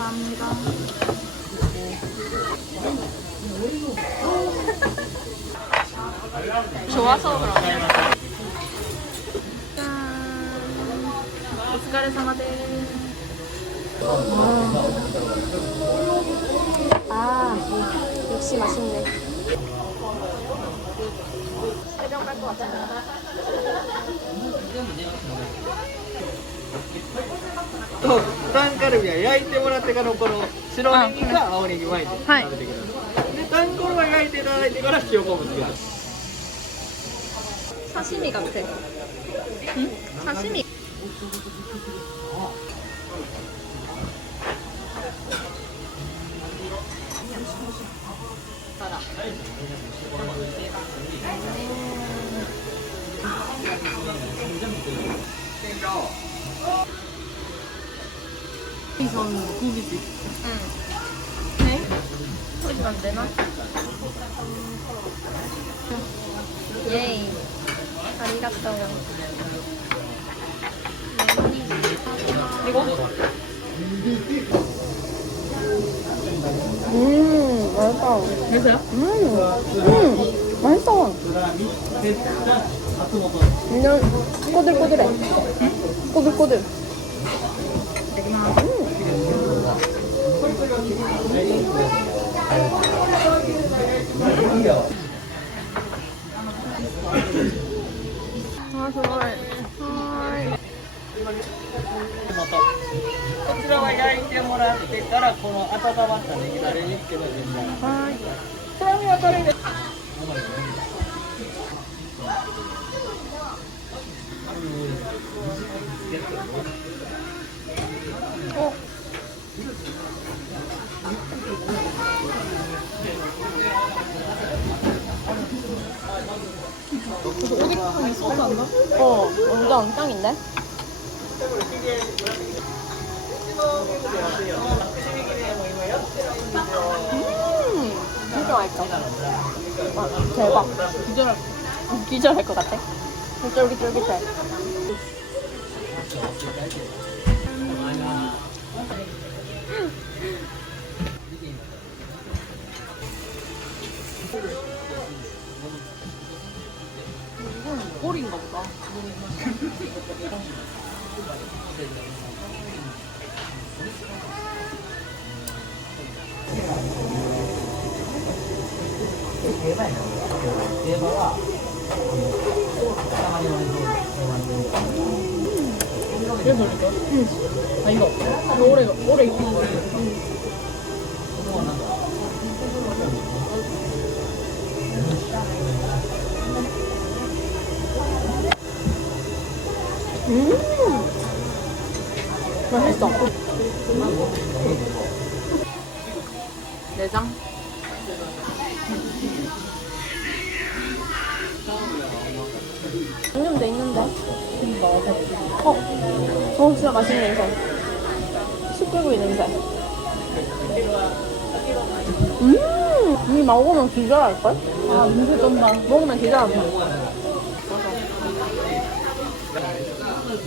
감사합니다. 좋아서 그런가요? 아, 역시 맛있네. と、タンカルビは焼いてもらってからこの白ネギか青ネギ巻いて食べてくだ。さい。で、タンコロは焼いていただ。いてから塩昆布つけます。刺身が癖。刺身。 이선 고기지. 응. 네? 소리가 안 되나? 예이. 아리가또. 이거? 음, 맛있다. 그래서요? 음, 음, 맛있어. 완전 꼬들꼬들해. 꼬들꼬들. すごい。はい。こちらは焼い。てもらってからこの温まったねぎだれにつけてくだい。はい。これこれで。お。 어, 완전 짱인데? 음, 진짜 맛있다. 아, 대박. 기절할, 기절할 것 같아. 쫄깃쫄깃해. 꼬 리인가 보다. 이게 뭘까? 응. 아 이거. 이거 오래 오래 익힌 거. 음, 맛있어. 내장. 양념돼 있는데? 어, 어, 진짜 맛있는 냄새. 숯불구이 냄새. 음, 이 먹으면 기절할걸? 아 냄새 좀봐. 먹으면 기절할걸.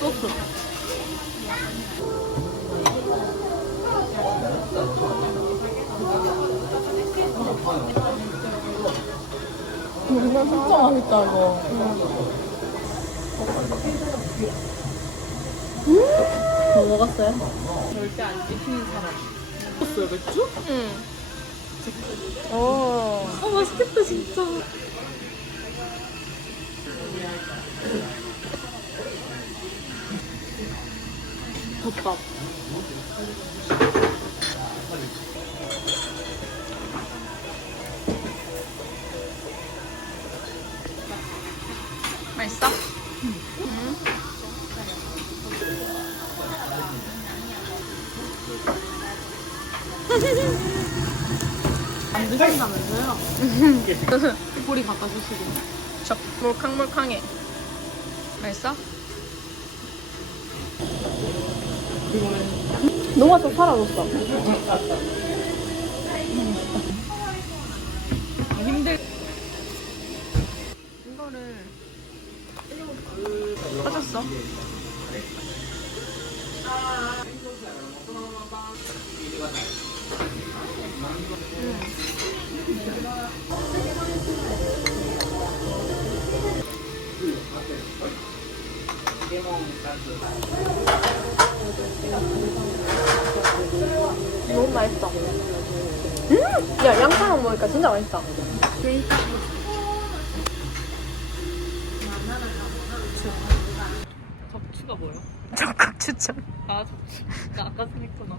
소스. 진짜 맛있다, 이거. 뭐 먹었어요? 절대 안 찍히는 사람. 먹었어요 맥주? 음. 오. 아 맛있겠다 진짜. 덮밥. 맛있어? 응. 응. 안 드신다면서요? 꼬리 바꿔주시고. 저 물캉물캉해. 맛있어? 너가 좀 사라졌어. 힘들. 이거를 빠졌어. 너무 맛있다. 음! 야, 양파랑 먹으니까 진짜 맛있다. 적추가 뭐야? 적극 추천. 아 적추. 나 아까 생각했구나.